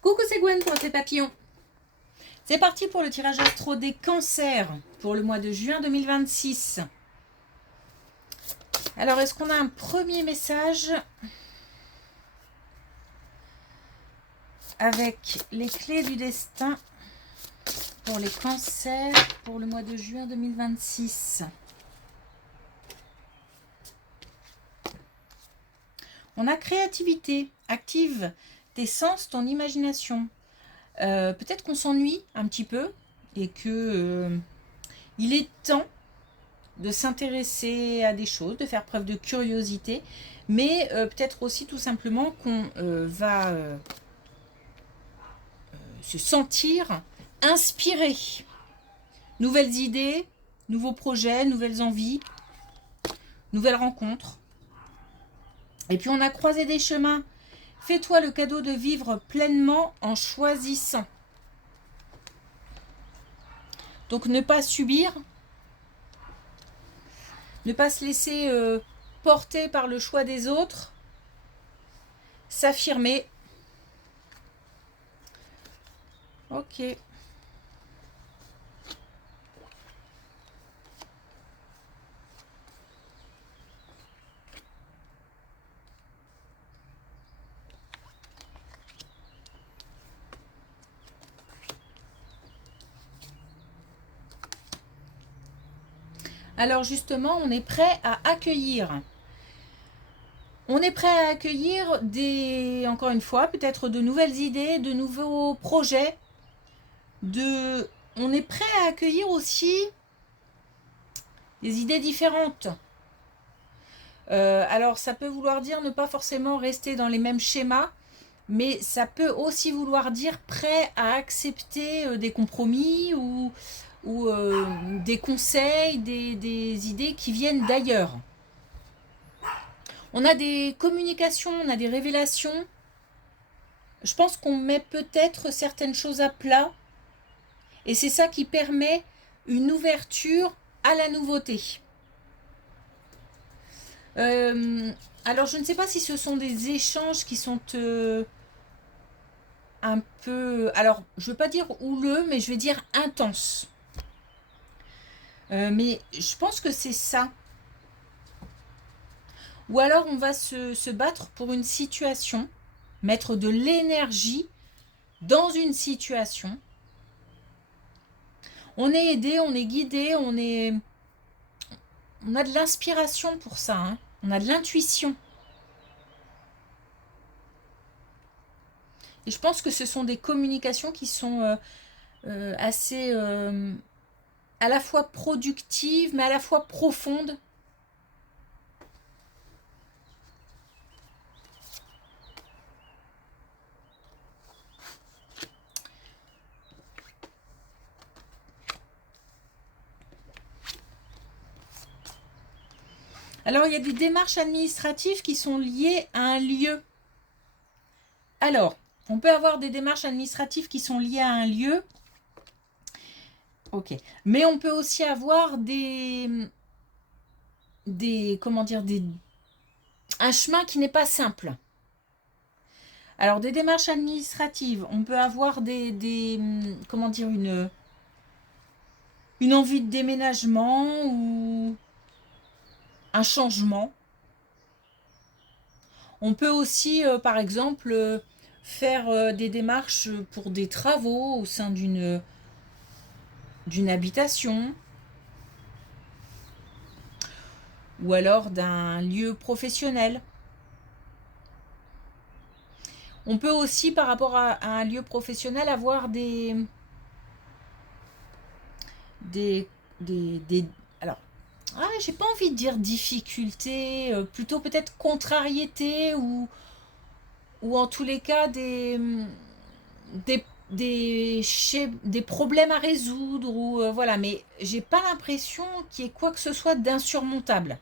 Coucou, c'est Gwen pour tes papillons. C'est parti pour le tirage astro des cancers pour le mois de juin 2026. Alors, est-ce qu'on a un premier message avec les clés du destin pour les cancers pour le mois de juin 2026? On a créativité, active tes sens, ton imagination. Peut-être qu'on s'ennuie un petit peu et que il est temps de s'intéresser à des choses, de faire preuve de curiosité, mais peut-être aussi tout simplement qu'on va se sentir inspiré. Nouvelles idées, nouveaux projets, nouvelles envies, nouvelles rencontres. Et puis on a croisé des chemins. Fais-toi le cadeau de vivre pleinement en choisissant. Donc ne pas subir, ne pas se laisser porter par le choix des autres, s'affirmer. Ok. Alors justement, on est prêt à accueillir. On est prêt à accueillir encore une fois, peut-être de nouvelles idées, de nouveaux projets. On est prêt à accueillir aussi des idées différentes. Alors ça peut vouloir dire ne pas forcément rester dans les mêmes schémas, mais ça peut aussi vouloir dire prêt à accepter des compromis ou des conseils, des idées qui viennent d'ailleurs. On a des communications, on a des révélations. Je pense qu'on met peut-être certaines choses à plat et c'est ça qui permet une ouverture à la nouveauté. Alors je ne sais pas si ce sont des échanges qui sont un peu, alors je ne veux pas dire houleux, mais je vais dire intenses. Mais je pense que c'est ça. Ou alors on va se battre pour une situation, mettre de l'énergie dans une situation. On est aidé, on est guidé, on a de l'inspiration pour ça, hein. On a de l'intuition. Et je pense que ce sont des communications qui sont assez à la fois productives, mais à la fois profondes. Alors, il y a des démarches administratives qui sont liées à un lieu. Alors, on peut avoir des démarches administratives qui sont liées à un lieu. Ok. Mais on peut aussi avoir comment dire, un chemin qui n'est pas simple. Alors, des démarches administratives, on peut avoir comment dire, une envie de déménagement ou un changement. On peut aussi, par exemple, faire des démarches pour des travaux au sein d'une habitation ou alors d'un lieu professionnel. On peut aussi, par rapport à un lieu professionnel, avoir des, alors, j'ai pas envie de dire difficultés, plutôt peut-être contrariétés ou en tous les cas des, des problèmes à résoudre ou voilà, mais j'ai pas l'impression qu'il y ait quoi que ce soit d'insurmontable.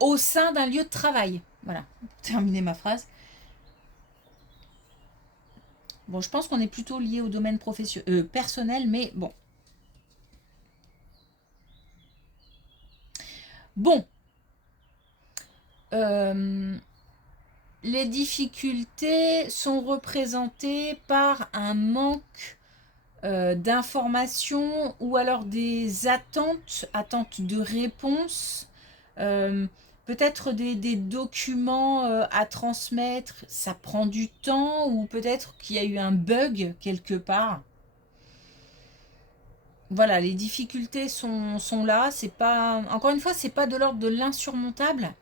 Au sein d'un lieu de travail. Voilà, terminer ma phrase. Bon, je pense qu'on est plutôt lié au domaine personnel, mais bon. Bon. Euh, les difficultés sont représentées par un manque d'informations ou alors des attentes de réponse, peut-être des documents à transmettre, ça prend du temps, ou peut-être qu'il y a eu un bug quelque part. Voilà, les difficultés sont là, c'est pas, encore une fois, c'est pas de l'ordre de l'insurmontable,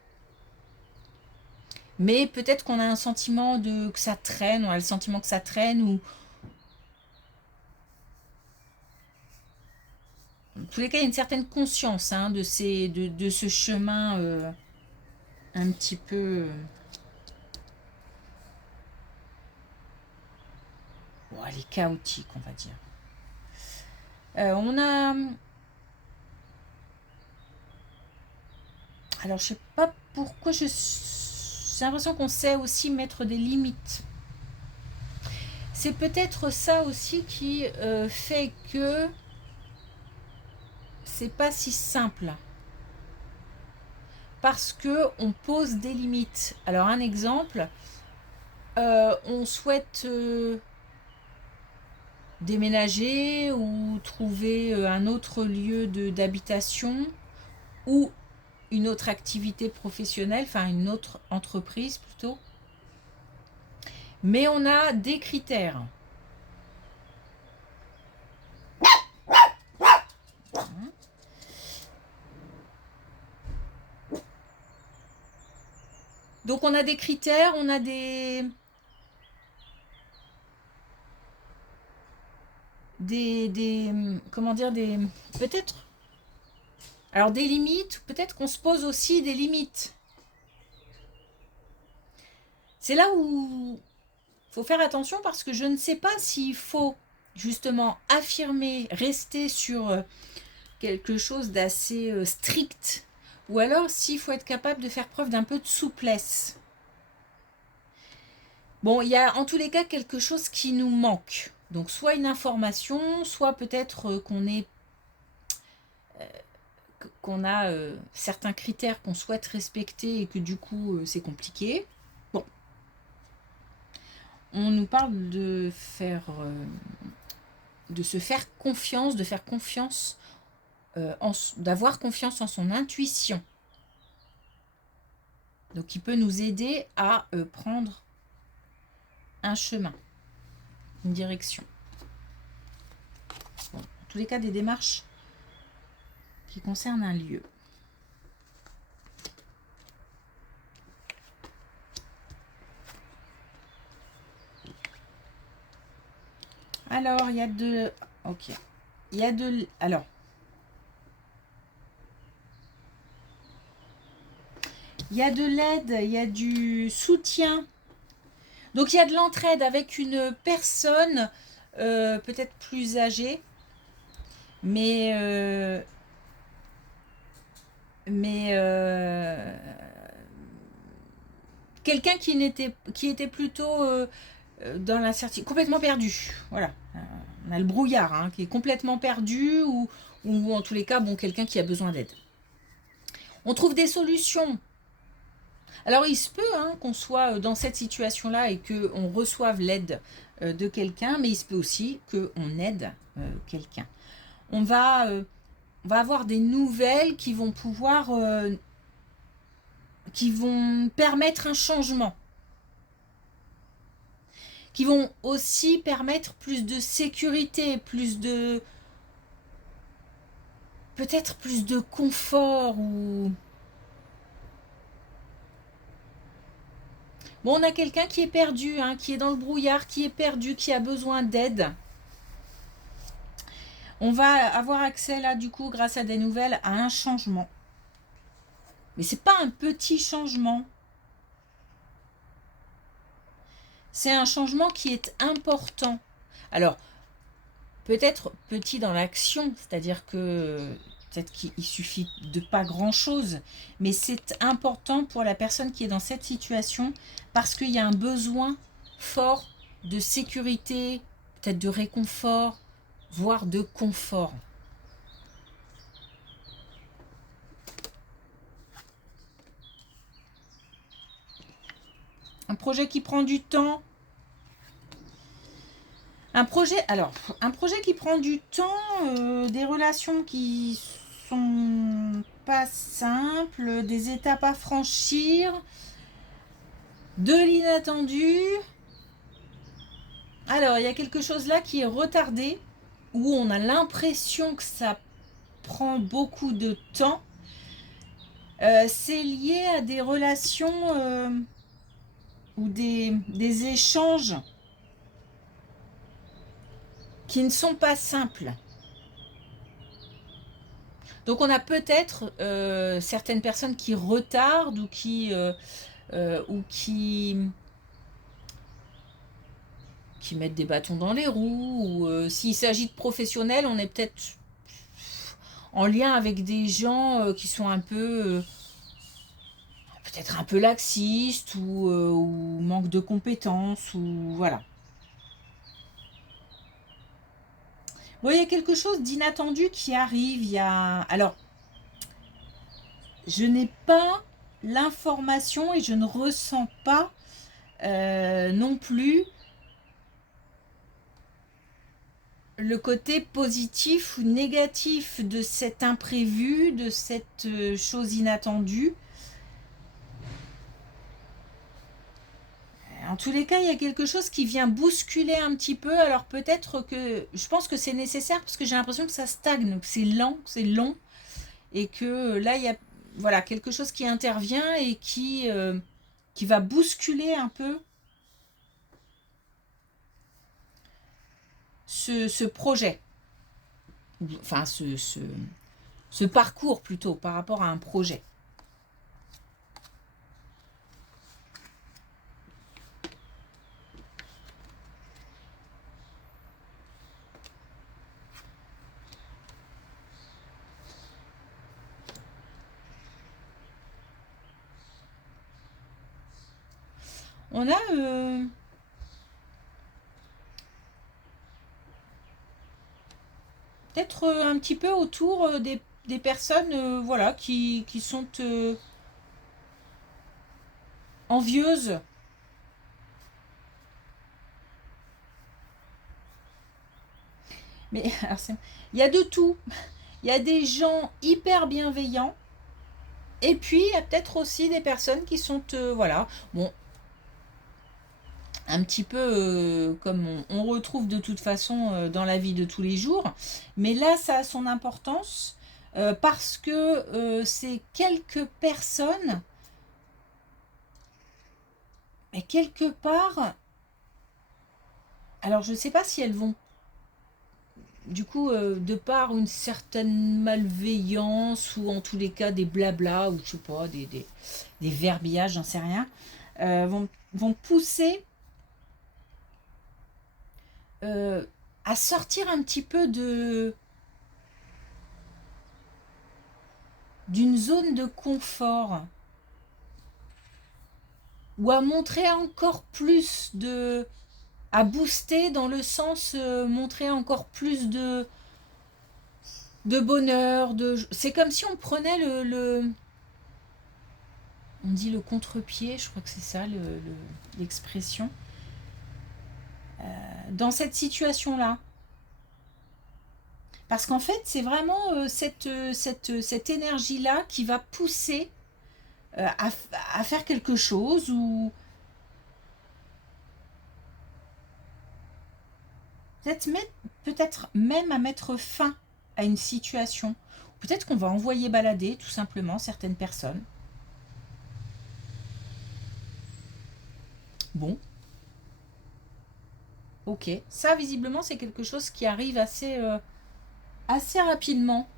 mais peut-être qu'on a un sentiment que ça traîne, on a le sentiment que ça traîne, ou en tous les cas, il y a une certaine conscience hein, de ce chemin un petit peu... bon, elle est chaotique, on va dire. On a... Alors, je sais pas pourquoi j'ai l'impression qu'on sait aussi mettre des limites. C'est peut-être ça aussi qui fait que c'est pas si simple. Parce que on pose des limites. Alors, un exemple, on souhaite déménager ou trouver un autre lieu d'habitation ou une autre activité professionnelle, enfin une autre entreprise plutôt. Mais on a des critères. Donc on a des critères, on a comment dire, peut-être, alors des limites, peut-être qu'on se pose aussi des limites. C'est là où il faut faire attention, parce que je ne sais pas s'il faut justement affirmer, rester sur quelque chose d'assez strict, ou alors s'il faut être capable de faire preuve d'un peu de souplesse. Bon, il y a en tous les cas quelque chose qui nous manque. Donc soit une information, soit peut-être qu'on a certains critères qu'on souhaite respecter et que du coup c'est compliqué. Bon, on nous parle de se faire confiance, de faire confiance, d'avoir confiance en son intuition. Donc qui peut nous aider à prendre un chemin, une direction. Bon, en tous les cas, des démarches qui concernent un lieu. Alors, il y a de... Ok. Il y a de... Alors. Il y a de l'aide, il y a du soutien. Donc, il y a de l'entraide avec une personne peut-être plus âgée. Mais... quelqu'un qui était plutôt dans l'incertitude, complètement perdu. Voilà. On a le brouillard hein, qui est complètement perdu, ou en tous les cas, bon, quelqu'un qui a besoin d'aide. On trouve des solutions. Alors il se peut hein, qu'on soit dans cette situation-là et qu'on reçoive l'aide de quelqu'un, mais il se peut aussi qu'on aide quelqu'un. On va avoir des nouvelles qui vont pouvoir... qui vont permettre un changement. Qui vont aussi permettre plus de sécurité, plus de... peut-être plus de confort ou... Bon, on a quelqu'un qui est perdu, hein, qui est dans le brouillard, qui est perdu, qui a besoin d'aide. On va avoir accès là, du coup, grâce à des nouvelles, à un changement. Mais c'est pas un petit changement. C'est un changement qui est important. Alors, peut-être petit dans l'action, c'est-à-dire que peut-être qu'il suffit de pas grand-chose, mais c'est important pour la personne qui est dans cette situation parce qu'il y a un besoin fort de sécurité, peut-être de réconfort, voire de confort. Un projet qui prend du temps. Un projet qui prend du temps, des relations qui sont pas simples, des étapes à franchir, de l'inattendu. Alors, il y a quelque chose là qui est retardé, où on a l'impression que ça prend beaucoup de temps. C'est lié à des relations ou des échanges qui ne sont pas simples. Donc on a peut-être certaines personnes qui retardent ou qui mettent des bâtons dans les roues. Ou s'il s'agit de professionnels, on est peut-être en lien avec des gens qui sont un peu peut-être un peu laxistes ou manque de compétences ou voilà. Bon, il y a quelque chose d'inattendu qui arrive. Alors, je n'ai pas l'information et je ne ressens pas non plus le côté positif ou négatif de cet imprévu, de cette chose inattendue. En tous les cas, il y a quelque chose qui vient bousculer un petit peu. Alors peut-être que je pense que c'est nécessaire parce que j'ai l'impression que ça stagne, que c'est lent, que c'est long. Et que là, il y a voilà, quelque chose qui intervient et qui va bousculer un peu ce projet. Enfin, ce parcours plutôt par rapport à un projet. On a peut-être un petit peu autour des personnes voilà, qui sont envieuses. Mais alors, il y a de tout. Il y a des gens hyper bienveillants. Et puis, il y a peut-être aussi des personnes qui sont, voilà, bon, un petit peu comme on retrouve de toute façon dans la vie de tous les jours. Mais là, ça a son importance parce que c'est quelques personnes, mais quelque part, alors je ne sais pas si elles vont, du coup, de par une certaine malveillance ou en tous les cas des blablas ou je sais pas, des verbiages, j'en sais rien, vont pousser à sortir un petit peu d'une zone de confort ou à montrer encore plus à booster dans le sens montrer encore plus de bonheur, c'est comme si on prenait on dit le contre-pied, je crois que c'est ça l'expression, dans cette situation-là. Parce qu'en fait, c'est vraiment cette énergie-là qui va pousser à faire quelque chose ou peut-être même à mettre fin à une situation. Peut-être qu'on va envoyer balader tout simplement certaines personnes. Bon. Ok. Ça, visiblement, c'est quelque chose qui arrive assez rapidement.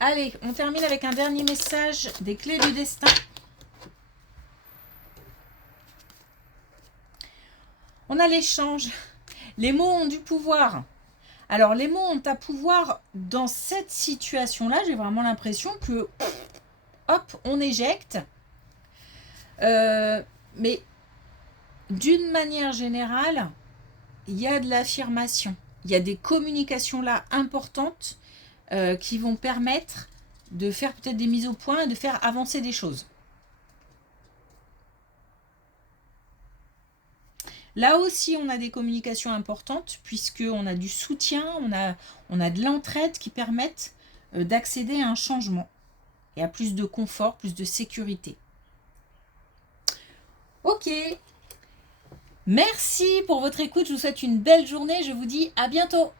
Allez, on termine avec un dernier message des clés du destin. On a l'échange. Les mots ont du pouvoir. Alors, les mots ont un pouvoir dans cette situation-là. J'ai vraiment l'impression que, hop, on éjecte. Mais d'une manière générale, il y a de l'affirmation. Il y a des communications là importantes qui vont permettre de faire peut-être des mises au point et de faire avancer des choses. Là aussi, on a des communications importantes puisqu'on a du soutien, on a de l'entraide qui permettent d'accéder à un changement et à plus de confort, plus de sécurité. Ok, merci pour votre écoute, je vous souhaite une belle journée, je vous dis à bientôt.